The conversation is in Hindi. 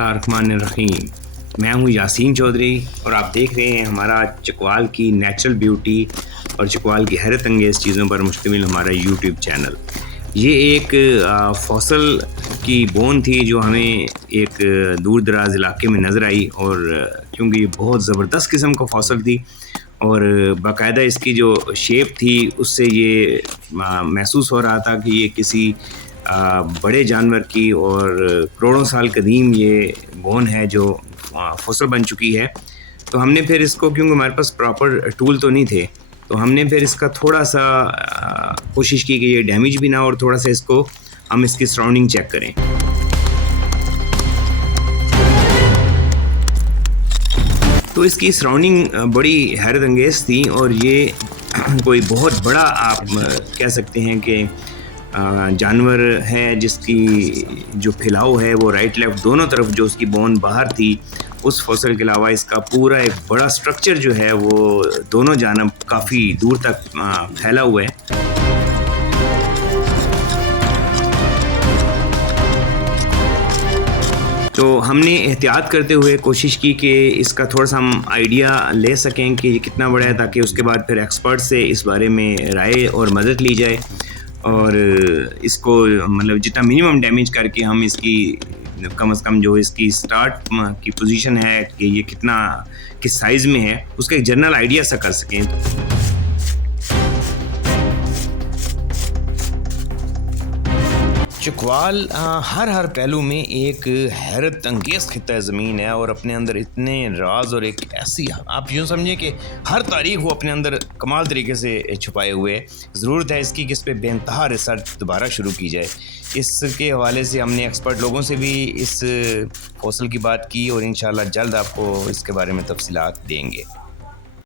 बिस्मिल्लाहिर्रहमानिर्रहीम। मैं हूं यासीन चौधरी और आप देख रहे हैं हमारा चकवाल की नेचुरल ब्यूटी और चकवाल की हैरत अंगेज़ चीज़ों पर मुश्तमिल हमारा यूट्यूब चैनल। ये एक फॉसल की बोन थी जो हमें एक दूर दराज इलाके में नज़र आई, और क्योंकि ये बहुत ज़बरदस्त किस्म का फॉसल थी और बाकायदा इसकी जो शेप थी उससे ये महसूस हो रहा था कि ये किसी बड़े जानवर की और करोड़ों साल कदीम ये बोन है जो फॉसल बन चुकी है। तो हमने फिर इसको, क्योंकि हमारे पास प्रॉपर टूल तो नहीं थे, तो हमने फिर इसका थोड़ा सा कोशिश की कि ये डैमेज भी ना हो और थोड़ा सा इसको हम इसकी सराउंडिंग चेक करें। तो इसकी सराउंडिंग बड़ी हैरत अंगेज़ थी और ये कोई बहुत बड़ा आप कह सकते हैं कि जानवर है जिसकी जो फैलाव है वो राइट लेफ़्ट दोनों तरफ जो उसकी बोन बाहर थी, उस फॉसल के अलावा इसका पूरा एक बड़ा स्ट्रक्चर जो है वो दोनों जानब काफ़ी दूर तक फैला हुआ है। तो हमने एहतियात करते हुए कोशिश की कि इसका थोड़ा सा हम आइडिया ले सकें कि ये कितना बड़ा है, ताकि उसके बाद फिर एक्सपर्ट से इस बारे में राय और मदद ली जाए और इसको मतलब जितना मिनिमम डैमेज करके हम इसकी कम से कम जो इसकी स्टार्ट की पोजीशन है कि ये कितना किस साइज़ में है उसका एक जनरल आइडिया सा कर सकें। चकवाल हर पहलू में एक हैरत अंगेज़ खित्ता ज़मीन है और अपने अंदर इतने राज और एक ऐसी, आप यूँ समझिए कि हर तारीख वो अपने अंदर कमाल तरीके से छुपाए हुए है। ज़रूरत है इसकी कि इस पर बेइंतहा रिसर्च दोबारा शुरू की जाए। इसके हवाले से हमने एक्सपर्ट लोगों से भी इस फॉसल की बात की और इंशाल्लाह जल्द आपको इसके बारे में तफसीलात देंगे।